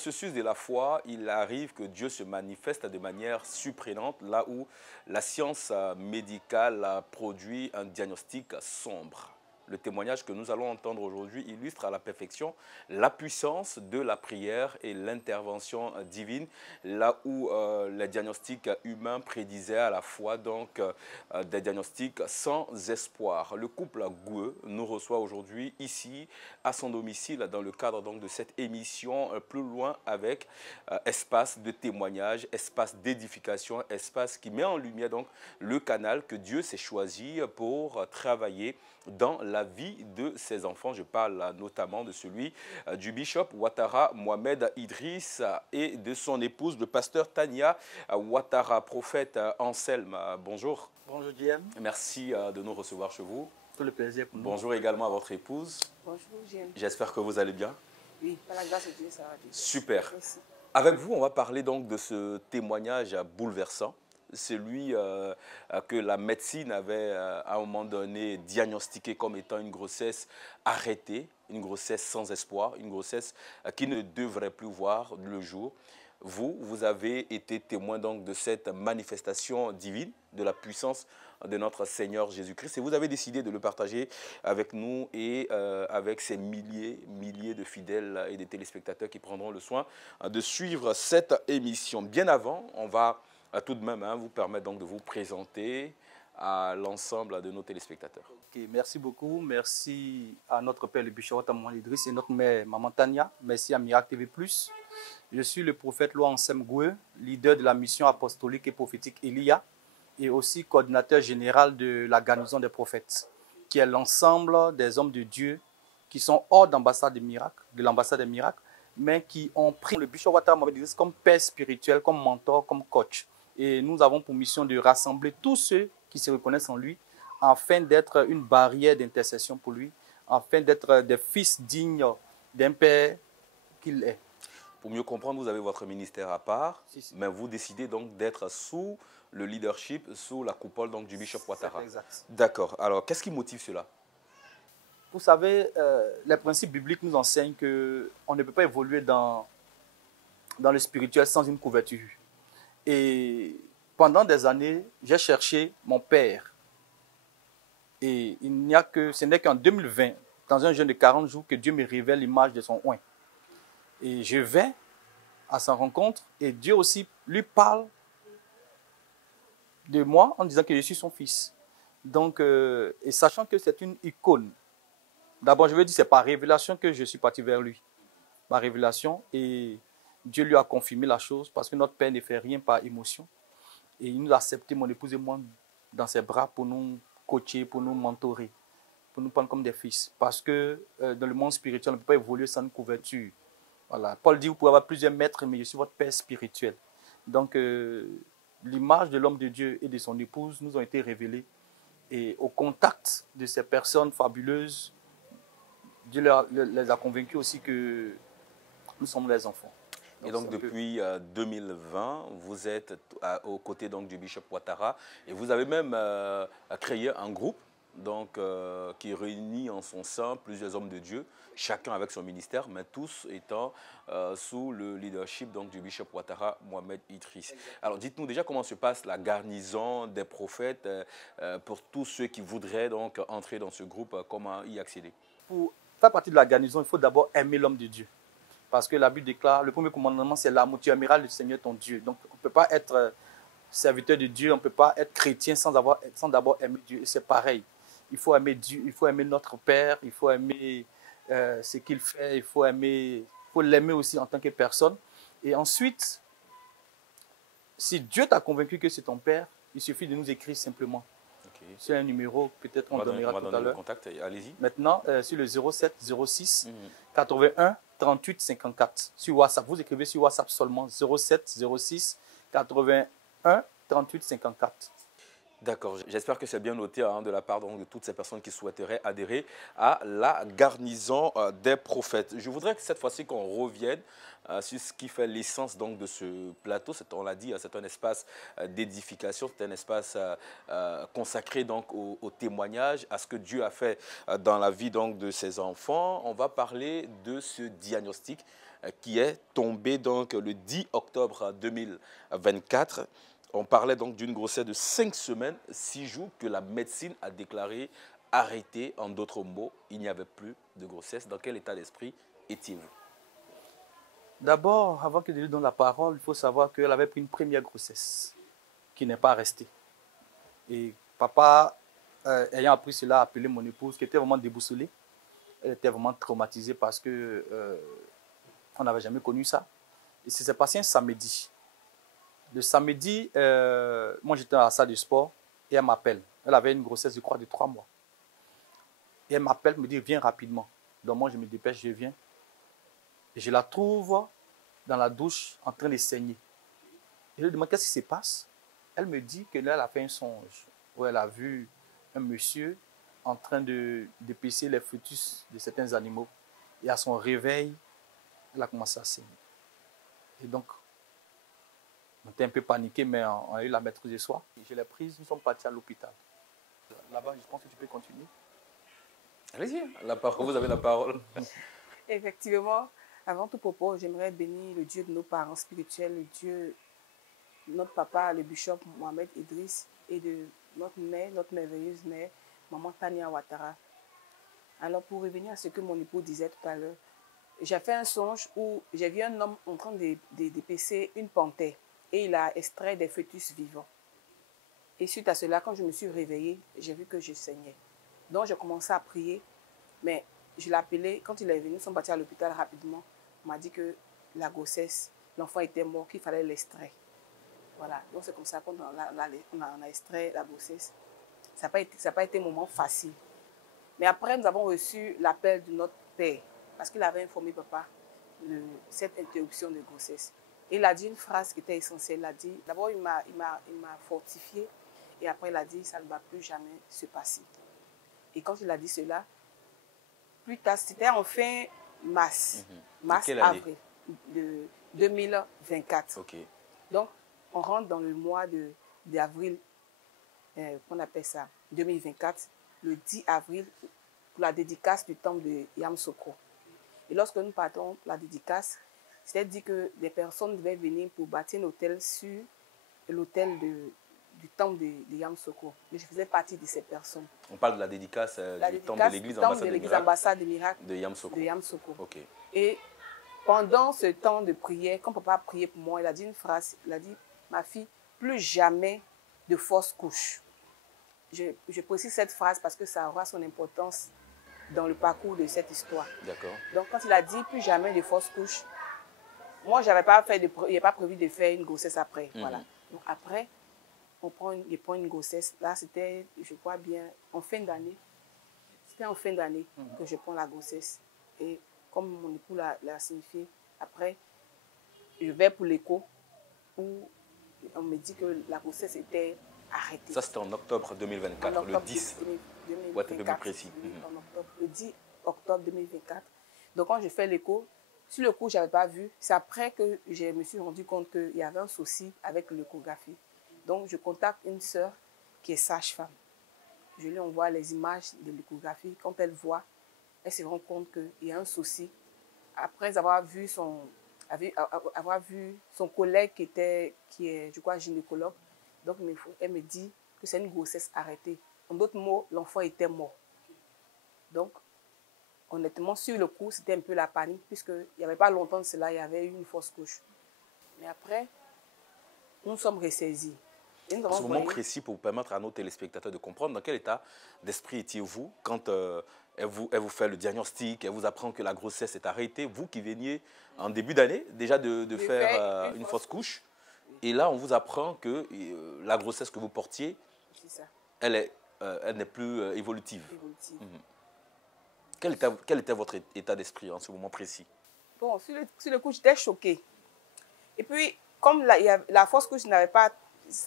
processus de la foi, il arrive que Dieu se manifeste de manière surprenante là où la science médicale produit un diagnostic sombre. Le témoignage que nous allons entendre aujourd'hui illustre à la perfection la puissance de la prière et l'intervention divine, là où les diagnostics humains prédisaient à la fois donc des diagnostics sans espoir. Le couple Goueux nous reçoit aujourd'hui ici à son domicile dans le cadre donc de cette émission Plus loin avec espace de témoignage, espace d'édification, espace qui met en lumière donc le canal que Dieu s'est choisi pour travailler dans la vie de ses enfants. Je parle notamment de celui du bishop Ouattara Mohamed Idriss et de son épouse, le pasteur Tania Ouattara. Prophète Anselme, bonjour. Bonjour JM. Merci de nous recevoir chez vous. Tout le plaisir pour nous. Bonjour également à votre épouse. Bonjour JM. J'espère que vous allez bien. Oui, par la grâce de Dieu, ça va bien. Super. Merci. Avec vous, on va parler donc de ce témoignage bouleversant. Celui que la médecine avait à un moment donné diagnostiqué comme étant une grossesse arrêtée, une grossesse sans espoir, une grossesse qui ne devrait plus voir le jour. Vous avez été témoin donc de cette manifestation divine, de la puissance de notre Seigneur Jésus-Christ. Et vous avez décidé de le partager avec nous et avec ces milliers de fidèles et de téléspectateurs qui prendront le soin de suivre cette émission. Bien avant, on va tout de même vous permettre donc de vous présenter à l'ensemble de nos téléspectateurs. Okay, merci beaucoup. Merci à notre père le bishop Ouattara Mohamed Idriss et notre mère maman Tania. Merci à Miracle TV+. Je suis le prophète Louan Ansem Goueux, leader de la mission apostolique et prophétique Elia et aussi coordinateur général de la garnison des prophètes, qui est l'ensemble des hommes de Dieu qui sont hors d'ambassade des miracles, de l'ambassade des miracles, mais qui ont pris le bishop Ouattara Mohamed Idriss comme père spirituel, comme mentor, comme coach. Et nous avons pour mission de rassembler tous ceux qui se reconnaissent en lui, afin d'être une barrière d'intercession pour lui, afin d'être des fils dignes d'un père qu'il est. Pour mieux comprendre, vous avez votre ministère à part, Si. mais vous décidez donc d'être sous le leadership, sous la coupole donc, du bishop Ouattara. Exact. D'accord. Alors, qu'est-ce qui motive cela? Vous savez, les principes bibliques nous enseignent qu'on ne peut pas évoluer dans le spirituel sans une couverture. Et pendant des années, j'ai cherché mon père. Et ce n'est qu'en 2020, dans un jeûne de 40 jours, que Dieu me révèle l'image de son oint. Et je vais à sa rencontre et Dieu aussi lui parle de moi en disant que je suis son fils. Donc, et sachant que c'est une icône, d'abord je veux dire c'est par révélation que je suis parti vers lui. Par révélation, et Dieu lui a confirmé la chose parce que notre père ne fait rien par émotion. Et il nous a accepté, mon épouse et moi, dans ses bras pour nous coacher, pour nous mentorer, pour nous prendre comme des fils. Parce que dans le monde spirituel, on ne peut pas évoluer sans une couverture. Voilà. Paul dit, vous pouvez avoir plusieurs maîtres, mais je suis votre père spirituel. Donc, l'image de l'homme de Dieu et de son épouse nous ont été révélées. Et au contact de ces personnes fabuleuses, Dieu les a convaincus aussi que nous sommes les enfants. Et donc depuis 2020, vous êtes aux côtés donc, du bishop Ouattara et vous avez même créé un groupe donc, qui réunit en son sein plusieurs hommes de Dieu, chacun avec son ministère, mais tous étant sous le leadership donc, du bishop Ouattara Mohamed Idriss. Alors dites-nous déjà comment se passe la garnison des prophètes pour tous ceux qui voudraient donc, entrer dans ce groupe, comment y accéder? Pour faire partie de la garnison, il faut d'abord aimer l'homme de Dieu. Parce que la Bible déclare, le premier commandement, c'est l'amour. Tu aimeras le Seigneur ton Dieu. Donc, on ne peut pas être serviteur de Dieu, on ne peut pas être chrétien sans d'abord aimer Dieu. Et c'est pareil. Il faut aimer Dieu, il faut aimer notre Père, il faut aimer ce qu'il fait, il faut l'aimer aussi en tant que personne. Et ensuite, si Dieu t'a convaincu que c'est ton Père, il suffit de nous écrire simplement. Okay. C'est un numéro, peut-être on donnera tout à l'heure. Allez-y. Maintenant, sur le 07 06 81 38 54. Sur WhatsApp, vous écrivez sur WhatsApp seulement 07 06 81 38 54. D'accord, j'espère que c'est bien noté de la part donc, de toutes ces personnes qui souhaiteraient adhérer à la garnison des prophètes. Je voudrais que cette fois-ci qu'on revienne sur ce qui fait l'essence donc, de ce plateau. On l'a dit, c'est un espace d'édification, c'est un espace consacré donc, au témoignage, à ce que Dieu a fait dans la vie donc, de ses enfants. On va parler de ce diagnostic qui est tombée donc le 10 octobre 2024. On parlait donc d'une grossesse de 5 semaines, 6 jours que la médecine a déclaré arrêtée. En d'autres mots, il n'y avait plus de grossesse. Dans quel état d'esprit étiez-vous? D'abord, avant que je lui donne la parole, il faut savoir qu'elle avait pris une première grossesse qui n'est pas restée. Et papa, ayant appris cela, a appelé mon épouse qui était vraiment déboussolée. Elle était vraiment traumatisée parce que on n'avait jamais connu ça. Et ça s'est passé un samedi. Le samedi, moi j'étais à la salle de sport et elle m'appelle. Elle avait une grossesse, je crois, de 3 mois. Et elle m'appelle, me dit, viens rapidement. Donc moi je me dépêche, je viens. Et je la trouve dans la douche en train de saigner. Et je lui demande qu'est-ce qui se passe. Elle me dit que là, elle a fait un songe où elle a vu un monsieur en train d'épaisser les fœtus de certains animaux. Et à son réveil, elle a commencé à saigner. Et donc, on était un peu paniqué, mais on a eu la maîtrise de soi. Je l'ai prise, nous sommes partis à l'hôpital. Là-bas, je pense que tu peux continuer. Allez-y, vous avez la parole. Effectivement, avant tout propos, j'aimerais bénir le Dieu de nos parents spirituels, le Dieu de notre papa, le bishop Mohamed Idriss, et de notre mère, notre merveilleuse mère, maman Tania Ouattara. Alors, pour revenir à ce que mon époux disait tout à l'heure, j'ai fait un songe où j'ai vu un homme en train d'épaisser une panthère et il a extrait des fœtus vivants. Et suite à cela, quand je me suis réveillée, j'ai vu que je saignais. Donc, j'ai commencé à prier, mais je l'ai appelé. Quand il est venu, nous sommes partis à l'hôpital rapidement. On m'a dit que la grossesse, l'enfant était mort, qu'il fallait l'extraire. Voilà, donc c'est comme ça qu'on a extrait la grossesse. Ça n'a pas été un moment facile. Mais après, nous avons reçu l'appel de notre père, parce qu'il avait informé papa de cette interruption de grossesse. Et il a dit une phrase qui était essentielle. Il a dit, d'abord, il m'a fortifié, et après, il a dit, ça ne va plus jamais se passer. Et quand il a dit cela, plus tard, c'était en fin mars, mars-avril de 2024. Okay. Donc, on rentre dans le mois d'avril, qu'on appelle ça, 2024, le 10 avril, pour la dédicace du temple de Yamoussoukro. Et lorsque nous partons pour la dédicace, c'était dit que des personnes devaient venir pour bâtir un hôtel sur l'hôtel du temple de Yamoussoukro. Mais je faisais partie de ces personnes. On parle de la dédicace du temple de l'église ambassade des miracles de Yamoussoukro. Okay. Et pendant ce temps de prière, quand papa a prié pour moi, il a dit une phrase, il a dit, ma fille, plus jamais de fausse couche. Je précise cette phrase parce que ça aura son importance dans le parcours de cette histoire. D'accord. Donc quand il a dit plus jamais de fausse couche, moi il n'y pas prévu de faire une grossesse après. Voilà. Donc après, il prend une grossesse. Là c'était, je crois bien, en fin d'année. C'était en fin d'année que je prends la grossesse. Et comme mon époux l'a signifié, après, je vais pour l'écho où on me dit que la grossesse était arrêtée. Ça, c'était en octobre 2024, en octobre le 10. 2024. Ouais, t'es plus précis. En octobre, le 10 octobre 2024. Donc, quand je fais l'écho, sur le coup, je n'avais pas vu. C'est après que je me suis rendu compte qu'il y avait un souci avec l'échographie. Donc, je contacte une sœur qui est sage-femme. Je lui envoie les images de l'échographie. Quand elle voit, elle se rend compte qu'il y a un souci. Après avoir vu son collègue qui est, je crois, gynécologue, donc elle me dit que c'est une grossesse arrêtée. En d'autres mots, l'enfant était mort. Donc, honnêtement, sur le coup, c'était un peu la panique, puisqu'il n'y avait pas longtemps de cela, il y avait eu une fausse couche. Mais après, nous sommes ressaisis. En ce moment précis, pour vous permettre à nos téléspectateurs de comprendre dans quel état d'esprit étiez-vous quand elle vous fait le diagnostic, elle vous apprend que la grossesse est arrêtée, vous qui veniez en début d'année déjà de faire une fausse couche, et là on vous apprend que la grossesse que vous portiez, elle n'est plus évolutive. Quel était votre état d'esprit en ce moment précis? Bon, sur le coup, j'étais choquée. Et puis, comme la fausse couche n'avait pas...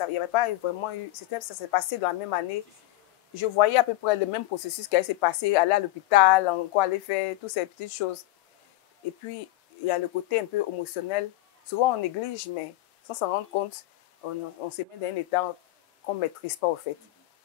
Il n'y avait pas vraiment eu... Ça s'est passé dans la même année. Je voyais à peu près le même processus qui allait se passer, aller à l'hôpital, encore aller faire toutes ces petites choses. Et puis, il y a le côté un peu émotionnel. Souvent, on néglige, mais sans s'en rendre compte, on se met dans un état qu'on ne maîtrise pas, au fait.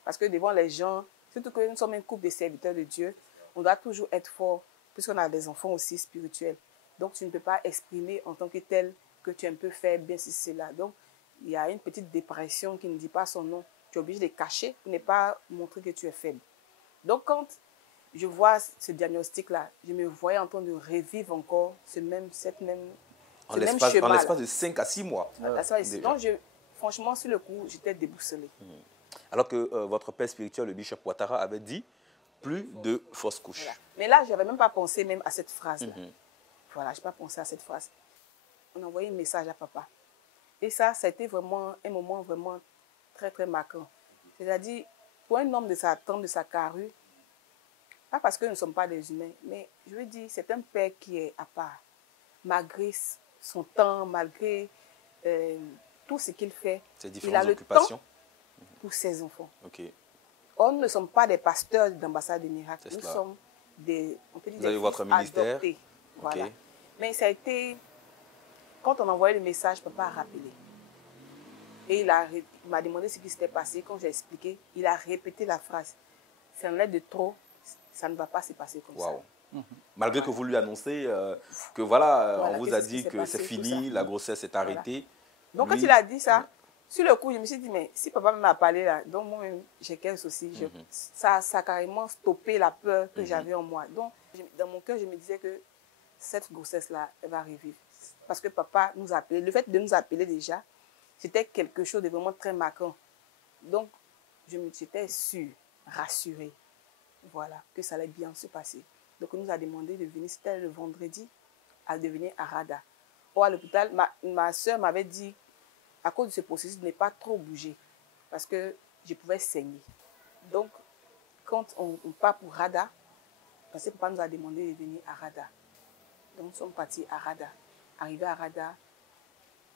Parce que devant les gens, surtout que nous sommes un couple de serviteurs de Dieu, on doit toujours être fort, puisqu'on a des enfants aussi spirituels. Donc, tu ne peux pas exprimer en tant que tel que tu es un peu faible, bien si c'est là. Donc, il y a une petite dépression qui ne dit pas son nom. Tu es obligé de cacher pour ne pas montrer que tu es faible. Donc, quand je vois ce diagnostic-là, je me voyais en train de revivre encore ce même chemin. En l'espace de 5 à 6 mois. Donc, franchement, sur le coup, j'étais déboussolée. Alors que votre père spirituel, le bishop Ouattara, avait dit plus de fausses couches. Voilà. Mais là, je n'avais même pas pensé même à cette phrase-là. Voilà, je n'ai pas pensé à cette phrase. On a envoyé un message à papa. Et ça a été vraiment un moment vraiment très, très marquant. C'est-à-dire, pour un homme de sa tante, de sa carrure, pas parce que nous ne sommes pas des humains, mais je veux dire, c'est un père qui est à part. Malgré son temps, malgré tout ce qu'il fait, il a le temps pour ses enfants. Okay. Or, nous ne sommes pas des pasteurs d'ambassade de miracle. Nous sommes on peut dire, vous avez votre ministère. Adoptés. Voilà. Okay. Mais ça a été, quand on envoyait le message, papa a rappelé. Et il m'a demandé ce qui s'était passé. Quand j'ai expliqué, il a répété la phrase. Ça en est de trop, ça ne va pas se passer comme ça. Malgré que vous lui annoncez que voilà, on vous a dit que c'est fini, la grossesse est arrêtée. Donc, quand il a dit ça, sur le coup, je me suis dit, mais si papa m'a parlé là, donc moi-même, j'ai quel souci. Ça a carrément stoppé la peur que j'avais en moi. Donc, dans mon cœur, je me disais que cette grossesse-là, elle va revivre. Parce que papa nous appelait. Le fait de nous appeler déjà, c'était quelque chose de vraiment très marquant. Donc, j'étais sûre, rassurée, voilà, que ça allait bien se passer. Donc, on nous a demandé de venir, c'était le vendredi, à devenir à Rada. Or, à l'hôpital, ma soeur m'avait dit, à cause de ce processus, de ne pas trop bouger, parce que je pouvais saigner. Donc, quand on part pour Rada, parce que papa nous a demandé de venir à Rada. Donc, nous sommes partis à Rada. Arrivé à Rada,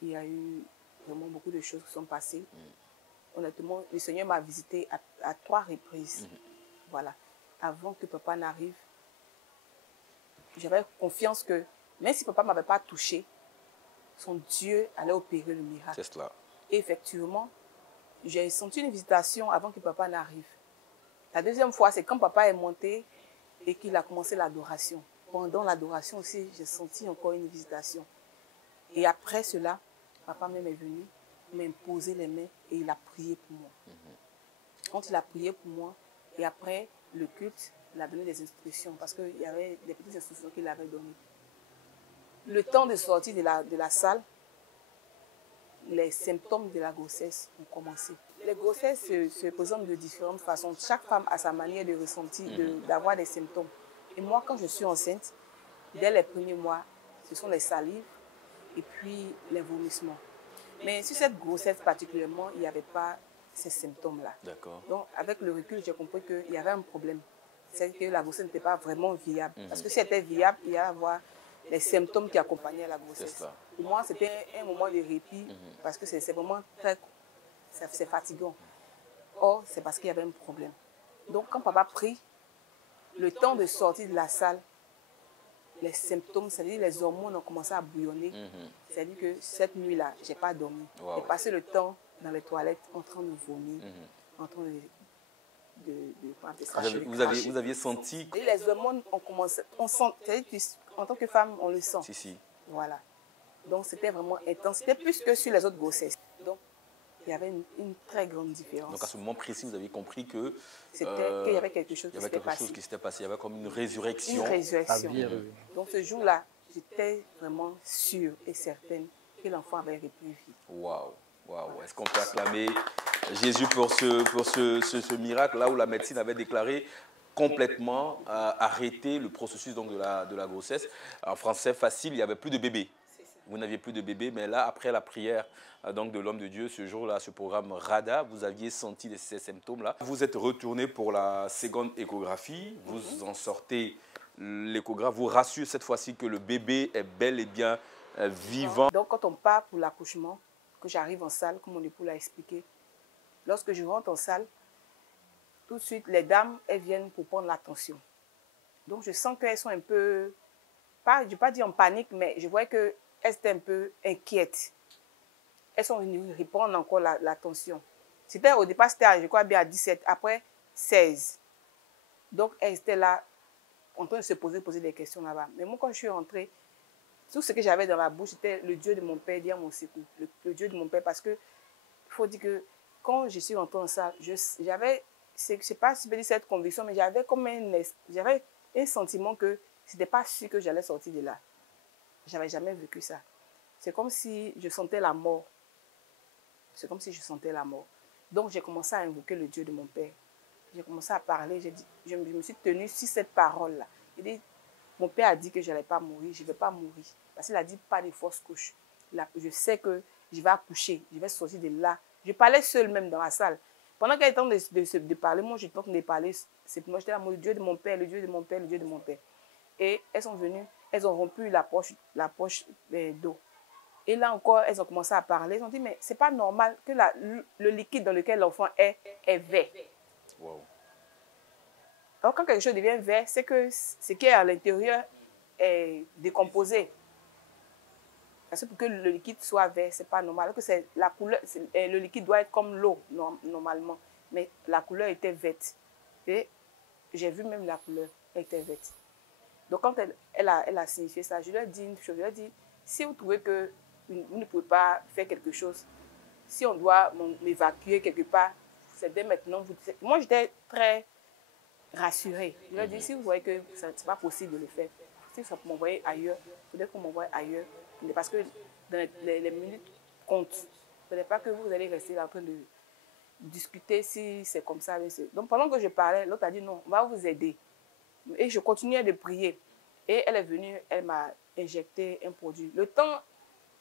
il y a eu vraiment beaucoup de choses qui sont passées. Honnêtement, le Seigneur m'a visité à 3 reprises. Voilà. Avant que papa n'arrive, j'avais confiance que, même si papa ne m'avait pas touché, son Dieu allait opérer le miracle. C'est cela. Et effectivement, j'ai senti une visitation avant que papa n'arrive. La deuxième fois, c'est quand papa est monté et qu'il a commencé l'adoration. Pendant l'adoration aussi, j'ai senti encore une visitation. Et après cela, papa même est venu m'imposer les mains et il a prié pour moi. Quand il a prié pour moi, et après le culte, il a donné des instructions, parce qu'il y avait des petites instructions qu'il avait données. Le temps de sortie de la salle, les symptômes de la grossesse ont commencé. Les grossesses se présentent de différentes façons. Chaque femme a sa manière de ressentir, d'avoir des symptômes. Et moi, quand je suis enceinte, dès les premiers mois, ce sont les salives et puis les vomissements. Mais sur cette grossesse particulièrement, il n'y avait pas ces symptômes-là. Donc, avec le recul, j'ai compris qu'il y avait un problème. C'est que la grossesse n'était pas vraiment viable. Parce que si elle était viable, il y allait avoir les symptômes qui accompagnaient la grossesse. Pour moi, c'était un moment de répit parce que c'est vraiment c'est fatigant. Or, c'est parce qu'il y avait un problème. Donc, quand papa prie, le temps de sortir de la salle, les symptômes, c'est-à-dire les hormones ont commencé à bouillonner. C'est-à-dire que cette nuit-là, je n'ai pas dormi. J'ai passé le temps dans les toilettes en train de vomir, en train vous aviez senti... Et les hormones ont commencé... En tant que femme, on le sent. Si. Voilà. Donc, c'était vraiment intense. C'était plus que sur les autres grossesses. Donc, il y avait une très grande différence. Donc, à ce moment précis, vous avez compris que... qu'il y avait quelque chose qui s'était passé. Il y avait comme une résurrection. Une résurrection. Donc, ce jour-là, j'étais vraiment sûre et certaine que l'enfant avait repris vie. Waouh. Est-ce qu'on peut acclamer Jésus pour ce miracle, là où la médecine avait déclaré complètement arrêter le processus donc, de la grossesse. En français facile, il n'y avait plus de bébé. Vous n'aviez plus de bébé, mais là, après la prière donc, de l'homme de Dieu, ce jour-là, ce programme RADA, vous aviez senti ces symptômes-là. Vous êtes retourné pour la seconde échographie, vous en sortez l'échographe, vous rassure cette fois-ci que le bébé est bel et bien vivant. Donc, quand on part pour l'accouchement, que j'arrive en salle, comme mon époux l'a expliqué, lorsque je rentre en salle, tout de suite, les dames, elles viennent pour prendre l'attention. Donc, je sens qu'elles sont un peu, je ne vais pas dire en panique, mais je vois qu'elles étaient un peu inquiètes. Elles sont venues répondre encore l'attention. Au départ, c'était, je crois, bien à 17, après 16. Donc, elles étaient là, en train de se poser des questions là-bas. Mais moi, quand je suis rentrée, Tout ce que j'avais dans la bouche, c'était le Dieu de mon père, dire mon secours. Le Dieu de mon père, parce que, il faut dire que quand je suis entrée dans ça, j'avais, je ne sais pas si je peux dire cette conviction, mais j'avais comme j'avais un sentiment que ce n'était pas sûr que j'allais sortir de là. Je n'avais jamais vécu ça. C'est comme si je sentais la mort. C'est comme si je sentais la mort. Donc, j'ai commencé à invoquer le Dieu de mon père. J'ai commencé à parler. Je me suis tenue sur cette parole-là. Il dit, mon père a dit que je n'allais pas mourir. Je ne vais pas mourir. Parce qu'il a dit, pas de fausse couche. Je sais que je vais accoucher. Je vais sortir de là. Je parlais seule même dans la salle. Pendant qu'elle était en train de parler, moi, j'étais en train de parler. Moi, j'étais là, le Dieu de mon père, le Dieu de mon père, le Dieu de mon père. Et elles sont venues, elles ont rompu la poche d'eau. Et là encore, elles ont commencé à parler. Elles ont dit, mais ce n'est pas normal que le liquide dans lequel l'enfant est vert. Wow. Alors, quand quelque chose devient vert, c'est que ce qui est à l'intérieur est décomposé. Parce que pour que le liquide soit vert, ce n'est pas normal. Alors que la couleur, le liquide doit être comme l'eau, normalement. Mais la couleur était verte. Et j'ai vu même la couleur, elle était verte. Donc, quand elle a signifié ça, je lui ai dit une chose. Je lui ai dit, si vous trouvez que vous ne pouvez pas faire quelque chose, si on doit m'évacuer quelque part, c'est dès maintenant. Moi, j'étais très rassurée. Je lui ai dit, si vous voyez que ce n'est pas possible de le faire, si ça peut m'envoyer ailleurs, il faudrait qu'on m'envoie ailleurs. Parce que dans les minutes comptent. Ce n'est pas que vous allez rester là en train de discuter si c'est comme ça. Donc, pendant que je parlais, l'autre a dit, non, on va vous aider. Et je continuais de prier. Et elle est venue, elle m'a injecté un produit. Le temps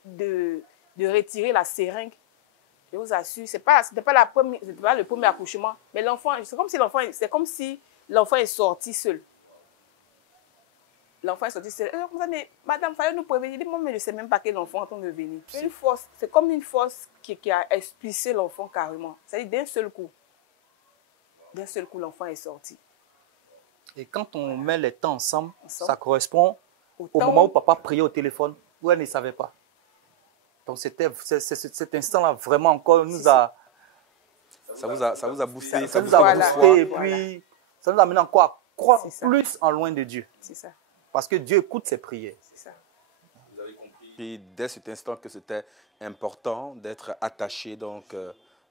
de retirer la seringue, je vous assure, c'était pas le premier accouchement, mais l'enfant, c'est comme si l'enfant est sorti seul. L'enfant est sorti seul. Mais madame, il fallait nous prévenir. Moi, mais je ne sais même pas que l'enfant est en train de venir. C'est comme une force qui a expulsé l'enfant carrément. C'est-à-dire d'un seul coup, l'enfant est sorti. Et quand on met les temps ensemble, ça correspond au moment où papa priait au téléphone, où elle ne savait pas. Donc cet instant-là, vraiment encore, nous a... Ça vous a boosté. Ça nous a boosté et puis ça nous a amené encore à croire plus en loin de Dieu. C'est ça. Parce que Dieu écoute ses prières. C'est ça. Vous avez compris dès cet instant que c'était important d'être attaché donc,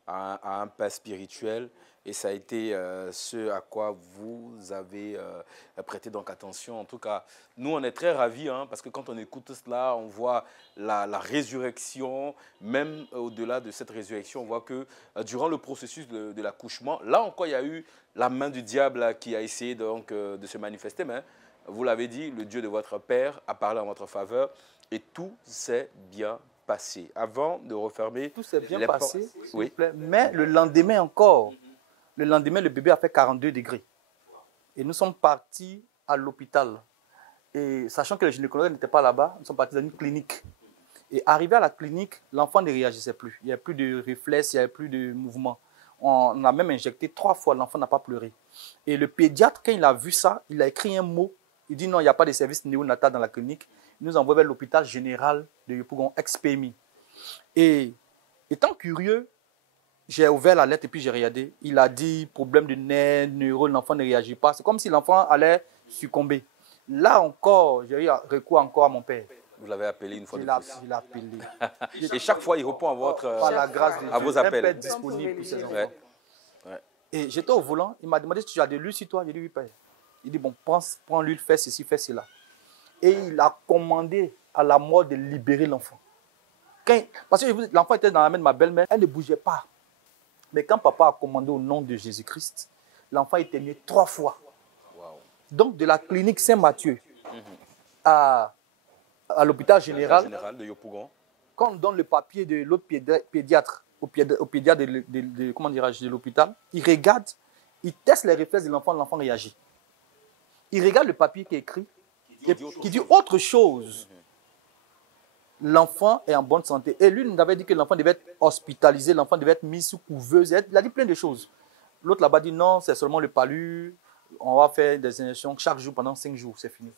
à un père spirituel. Et ça a été ce à quoi vous avez prêté donc attention. En tout cas, nous, on est très ravis parce que quand on écoute cela, on voit la résurrection. Même au-delà de cette résurrection, on voit que durant le processus de l'accouchement, là encore, il y a eu la main du diable qui a essayé donc, de se manifester. Mais vous l'avez dit, le Dieu de votre père a parlé en votre faveur et tout s'est bien passé. Avant de refermer... Tout s'est bien passé, s'il oui. vous plaît. Mais le lendemain encore... Le lendemain, le bébé a fait 42 degrés. Et nous sommes partis à l'hôpital. Et sachant que le gynécologue n'était pas là-bas, nous sommes partis dans une clinique. Et arrivé à la clinique, l'enfant ne réagissait plus. Il n'y avait plus de réflexes, il n'y avait plus de mouvement. On a même injecté 3 fois, l'enfant n'a pas pleuré. Et le pédiatre, quand il a vu ça, il a écrit un mot. Il dit non, il n'y a pas de service néonatal dans la clinique. Il nous envoie vers l'hôpital général de Yopougon, ex-PMI. Et étant curieux, j'ai ouvert la lettre et puis j'ai regardé. Il a dit problème de nerfs, neurones, l'enfant ne réagit pas. C'est comme si l'enfant allait succomber. Là encore, j'ai eu recours encore à mon père. Vous l'avez appelé une fois de plus. Je l'ai appelé. Et chaque fois, il répond à par la grâce de Dieu, à vos appels. un père disponible pour ses enfants. Ouais. Ouais. Et j'étais au volant. Il m'a demandé si tu as de l'huile sur toi. J'ai dit oui, père. Il dit bon, prends l'huile, fais ceci, fais cela. Et il a commandé à la mort de libérer l'enfant. Parce que l'enfant était dans la main de ma belle-mère, elle ne bougeait pas. Mais quand papa a commandé au nom de Jésus-Christ, l'enfant était né 3 fois. Wow. Donc, de la clinique Saint-Mathieu à l'hôpital général de Yopougon. Quand on donne le papier de l'autre pédiatre au pédiatre de l'hôpital, il regarde, il teste les réflexes de l'enfant réagit. Il regarde le papier qui est écrit, qui dit autre chose. L'enfant est en bonne santé. Et lui, il nous avait dit que l'enfant devait être hospitalisé, l'enfant devait être mis sous couveuse. Il a dit plein de choses. L'autre là-bas dit non, c'est seulement le palu. On va faire des injections chaque jour pendant 5 jours, c'est fini.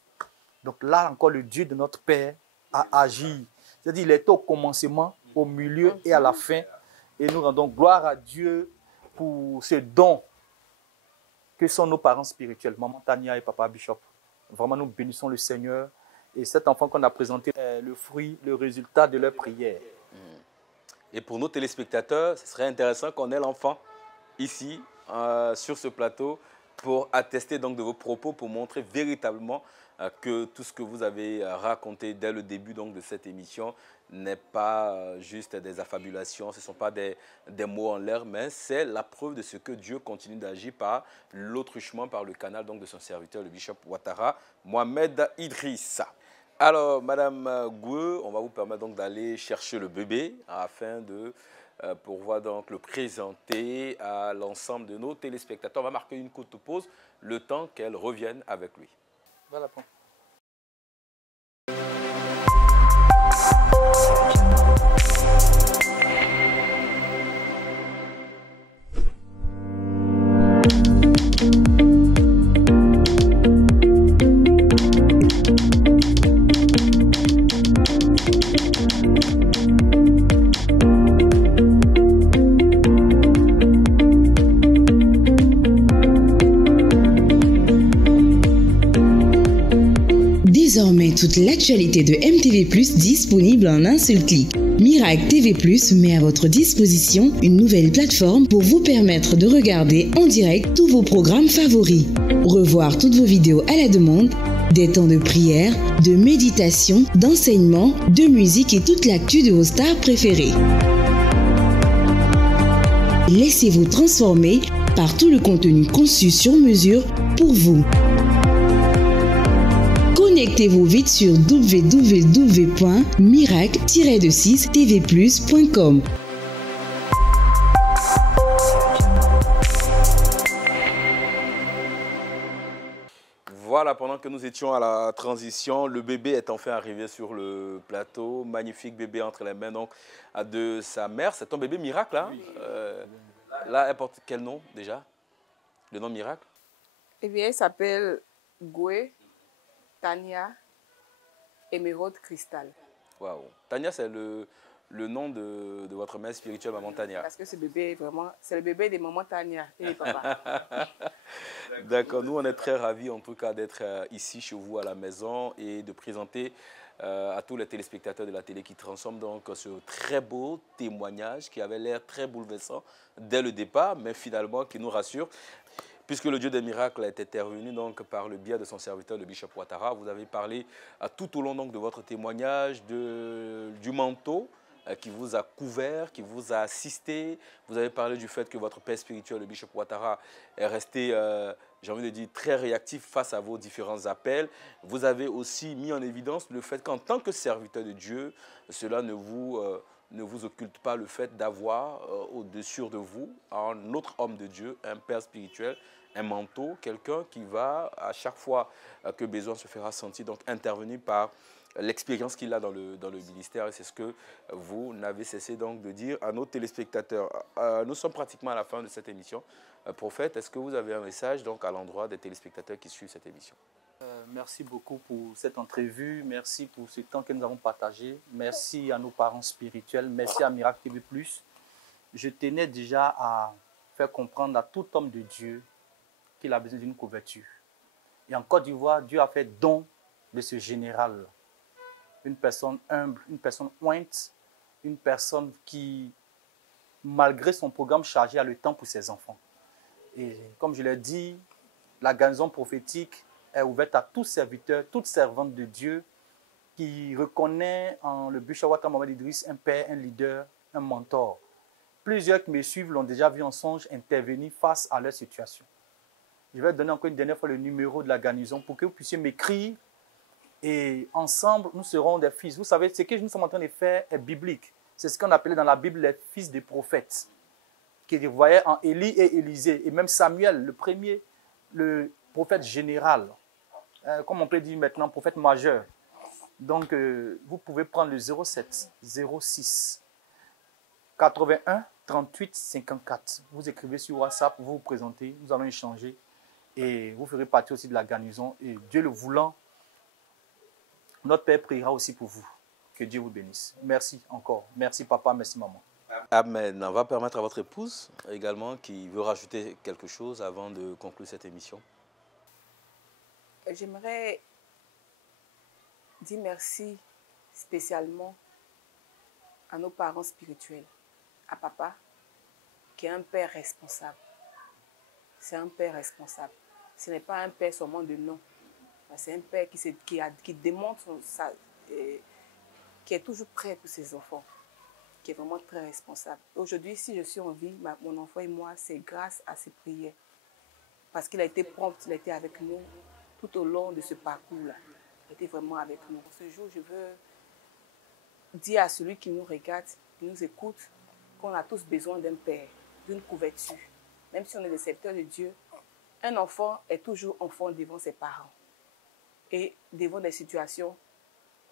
Donc là encore, le Dieu de notre Père a agi. C'est-à-dire, il est au commencement, au milieu et à la fin. Et nous rendons gloire à Dieu pour ce don que sont nos parents spirituels, Maman Tania et Papa Bishop. Vraiment, nous bénissons le Seigneur. Et cet enfant qu'on a présenté est le fruit, le résultat de leur prière. Et pour nos téléspectateurs, ce serait intéressant qu'on ait l'enfant ici, sur ce plateau, pour attester donc de vos propos, pour montrer véritablement que tout ce que vous avez raconté dès le début donc, de cette émission n'est pas juste des affabulations, ce ne sont pas des mots en l'air, mais c'est la preuve de ce que Dieu continue d'agir par l'autruchement, par le canal donc, de son serviteur, le bishop Ouattara, Mohamed Idrissa. Alors, Madame Goueux, on va vous permettre donc d'aller chercher le bébé afin de pouvoir donc le présenter à l'ensemble de nos téléspectateurs. On va marquer une courte pause, le temps qu'elle revienne avec lui. Voilà. Désormais, toute l'actualité de MTV+, disponible en un seul clic. Miracle TV+, met à votre disposition une nouvelle plateforme pour vous permettre de regarder en direct tous vos programmes favoris. Revoir toutes vos vidéos à la demande, des temps de prière, de méditation, d'enseignement, de musique et toute l'actu de vos stars préférées. Laissez-vous transformer par tout le contenu conçu sur mesure pour vous. Connectez-vous vite sur www.miracle-tvplus.com. Voilà, pendant que nous étions à la transition, le bébé est enfin arrivé sur le plateau. Magnifique bébé entre les mains donc, de sa mère. C'est ton bébé Miracle, hein? Oui. Là, elle porte quel nom déjà? Le nom Miracle? Eh bien, elle s'appelle Goué Tania Émeraude Cristal. Waouh. Tania, c'est le nom de votre mère spirituelle, maman Tania. Parce que ce bébé, vraiment, c'est le bébé de maman Tania et de papa. D'accord, nous on est très ravis en tout cas d'être ici chez vous à la maison et de présenter à tous les téléspectateurs de la télé qui transforment donc ce très beau témoignage qui avait l'air très bouleversant dès le départ, mais finalement qui nous rassure. Puisque le Dieu des miracles est intervenu donc par le biais de son serviteur, le bishop Ouattara, vous avez parlé tout au long donc de votre témoignage du manteau qui vous a couvert, qui vous a assisté. Vous avez parlé du fait que votre père spirituel, le bishop Ouattara, est resté, j'ai envie de dire, très réactif face à vos différents appels. Vous avez aussi mis en évidence le fait qu'en tant que serviteur de Dieu, cela ne vous occulte pas le fait d'avoir au-dessus de vous un autre homme de Dieu, un père spirituel, un manteau, quelqu'un qui va, à chaque fois que besoin se fera sentir, donc intervenir par l'expérience qu'il a dans le ministère. Et c'est ce que vous n'avez cessé donc de dire à nos téléspectateurs. Nous sommes pratiquement à la fin de cette émission. Prophète, est-ce que vous avez un message donc à l'endroit des téléspectateurs qui suivent cette émission? Merci beaucoup pour cette entrevue. Merci pour ce temps que nous avons partagé. Merci à nos parents spirituels. Merci à Miracle TV+. Je tenais déjà à faire comprendre à tout homme de Dieu qu'il a besoin d'une couverture. Et en Côte d'Ivoire, Dieu a fait don de ce général. Une personne humble, une personne ointe, une personne qui, malgré son programme chargé, a le temps pour ses enfants. Et comme je l'ai dit, la garnison prophétique est ouverte à tout serviteur, toute servante de Dieu qui reconnaît en le bishop Ouattara Mohamed Idriss un père, un leader, un mentor. Plusieurs qui me suivent l'ont déjà vu en songe intervenir face à leur situation. Je vais donner encore une dernière fois le numéro de la garnison pour que vous puissiez m'écrire et ensemble, nous serons des fils. Vous savez, ce que nous sommes en train de faire est biblique. C'est ce qu'on appelait dans la Bible les fils des prophètes, qui voyaient en Élie et Élisée, et même Samuel, le premier, le prophète général, comme on peut dire maintenant, prophète majeur. Donc, vous pouvez prendre le 07 06 81 38 54. Vous écrivez sur WhatsApp, vous vous présentez, nous allons échanger et vous ferez partie aussi de la garnison. Et Dieu le voulant, notre Père priera aussi pour vous. Que Dieu vous bénisse. Merci encore. Merci papa, merci maman. Amen. On va permettre à votre épouse également qui veut rajouter quelque chose avant de conclure cette émission. J'aimerais dire merci spécialement à nos parents spirituels, à papa, qui est un père responsable. C'est un père responsable. Ce n'est pas un père seulement de nom. C'est un père qui démontre qui est toujours prêt pour ses enfants, qui est vraiment très responsable. Aujourd'hui, si je suis en vie, mon enfant et moi, c'est grâce à ses prières. Parce qu'il a été prompt, il a été avec nous tout au long de ce parcours-là. Il a été vraiment avec nous. Ce jour, je veux dire à celui qui nous regarde, qui nous écoute, qu'on a tous besoin d'un père, d'une couverture. Même si on est des serviteurs de Dieu, un enfant est toujours enfant devant ses parents. Et devant des situations,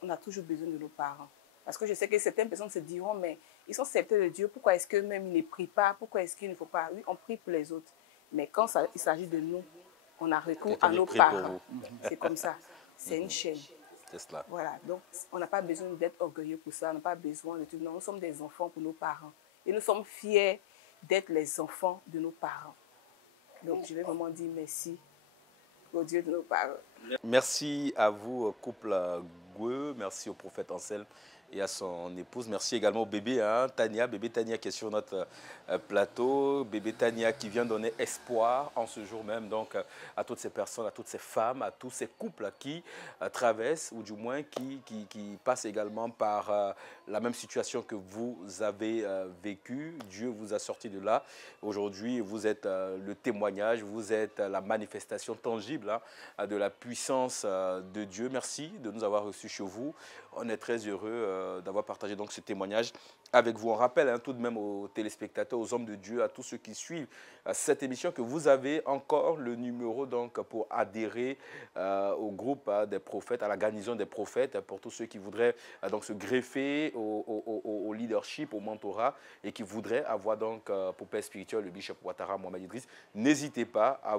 on a toujours besoin de nos parents. Parce que je sais que certaines personnes se diront, mais ils sont serviteurs de Dieu, pourquoi est-ce qu'eux-mêmes ils ne prient pas? Pourquoi est-ce qu'il ne faut pas? Oui, on prie pour les autres. Mais quand il s'agit de nous, on a recours à nos parents. C'est comme ça. C'est une chaîne. C'est cela. Voilà. Donc, on n'a pas besoin d'être orgueilleux pour ça. On n'a pas besoin de tout. Non, nous sommes des enfants pour nos parents. Et nous sommes fiers d'être les enfants de nos parents. Donc, je vais vraiment dire merci au Dieu de nos parents. Merci à vous, couple Goueux. Merci au prophète Anselme et à son épouse. Merci également au bébé Tania. Bébé Tania qui est sur notre plateau. Bébé Tania qui vient donner espoir en ce jour même donc à toutes ces personnes, à toutes ces femmes, à tous ces couples qui traversent ou du moins qui passent également par la même situation que vous avez vécue. Dieu vous a sorti de là. Aujourd'hui, vous êtes le témoignage, vous êtes la manifestation tangible de la puissance de Dieu. Merci de nous avoir reçus chez vous. On est très heureux d'avoir partagé donc ce témoignage avec vous. On rappelle tout de même aux téléspectateurs, aux hommes de Dieu, à tous ceux qui suivent cette émission que vous avez encore le numéro donc pour adhérer au groupe des prophètes, à la garnison des prophètes, pour tous ceux qui voudraient donc se greffer au leadership, au mentorat et qui voudraient avoir donc pour père spirituel le bishop Ouattara Mohamed Idriss. N'hésitez pas à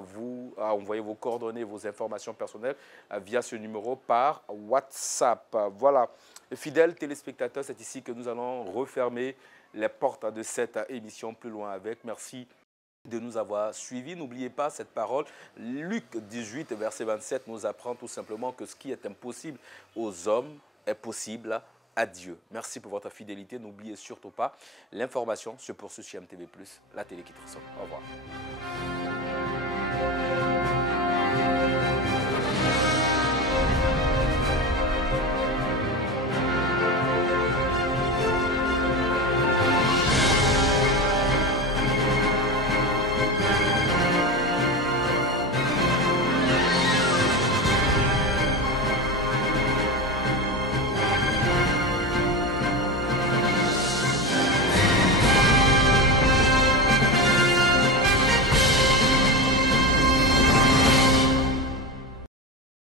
envoyer vos coordonnées, vos informations personnelles via ce numéro par WhatsApp. Voilà. Fidèles téléspectateurs, c'est ici que nous allons refermer les portes de cette émission Plus loin avec. Merci de nous avoir suivis. N'oubliez pas cette parole. Luc 18, verset 27 nous apprend tout simplement que ce qui est impossible aux hommes est possible à Dieu. Merci pour votre fidélité. N'oubliez surtout pas, l'information se poursuit sur MTV+, la télé qui transforme. Au revoir.